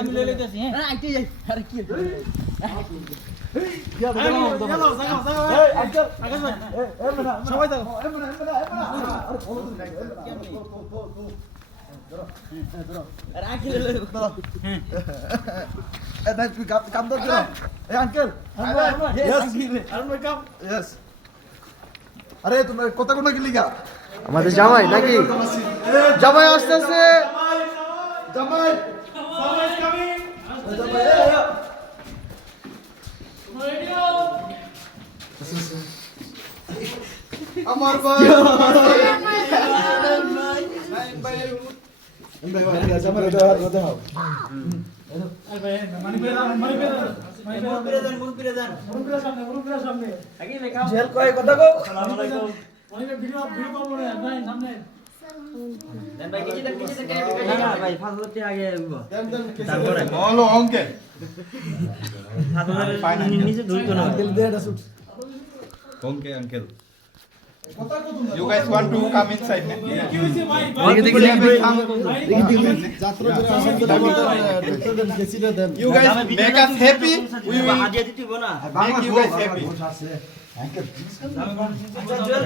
আমি লই লইতেছি হ্যাঁ আরে আইতে যাই আরে কি সবাই দাও আরে আঙ্কেল লই কাম দাও এই আঙ্কেল ইয়েস আরে তুমি কথা কোন কি লিখা আমাদের জামাই নাকি জামাই আসতেছে জামাই আমার ভাই জামাই দাও জেল কয় কথা কও ভাই 5,000 টাকা আগে আইবো তারপরে বলো অঙ্কে 5,000 নিচে ধরতো না আঙ্কেল দে এটা shoot Okay, uncle. You guys want to come inside? You guys make us happy. We will হাদিয়া দিতে না make you guys happy.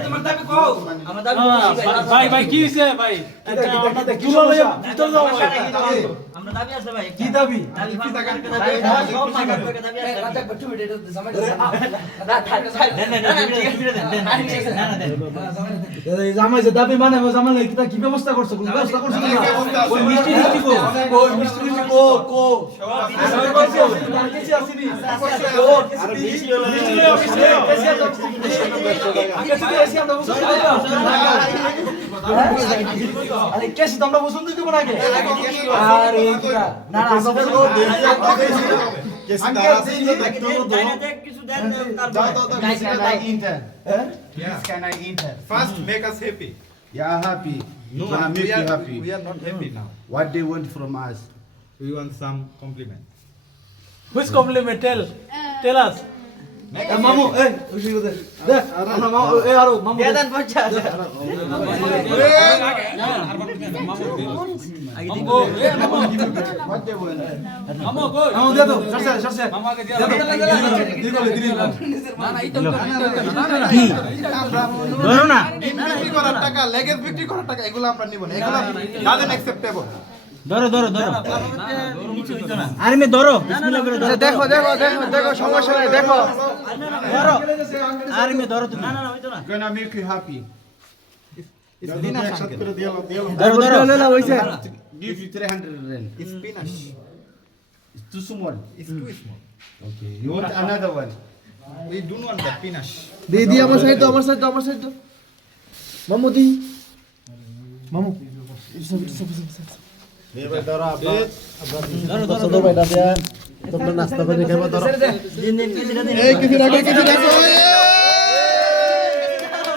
তোমার দাবি কও আমার দাবি ভাই ভাই কি হইছে ভাই আপনাদের কি সমস্যা ভিতর যাও আমরা দাবি আছে ভাই কি দাবি দাবি কি টাকা দাবি সব টাকা দাবি আছে রাজা বটু এটা জামাই এই জামাই যে দাবি মানে জামাই কিটা কি ব্যবস্থা করছো কোন ব্যবস্থা করছো না ওই মিষ্টি মিষ্টি কো ওই মিষ্টি মিষ্টি কো কো সবাই বলছো আর কিছু আসেনি ও আর মিষ্টি হলো মিষ্টি আরে কেসি তোমরা পছন্দ দিব না কে আরে না না কিছু দেন Can I eat her? First, make us happy. Yeah, happy. No, Gonna make you happy. we are not happy now. What they want from us? We want some compliment. which compliment tell us মামু এই খুশি করে দে আমরা মামু এই আরো মামু দেন পয়সা What they want? মামা কই মামু দে দাও সরসে সরসে মামাকে দিয়া ধরো না বিক্রি করার টাকা, লেগের বিক্রি করার টাকা, এগুলো আমরা নিব না। এগুলো doesn't acceptable. ধরো আরে মে ধরো বিসমিল্লাহ করে ধরো দেখো দেখো দেখো দেখো সমস্যা নাই দেখো ধরো আরে মে ধরো তুমি না হইতো না Gonna make you happy. ধরো না হইছে Give you 300 rand. It's spinach. It's too small. It's too small. Okay. You want another one? We don't want that spinach. দি দি আমার সাইড দাও আমার সাইড দাও আমার সাইড দাও মামু দি মামু তোমরা নাস্তা করে খাবে ধরো দিন দিন কিছু দিন এই কিছু রাখো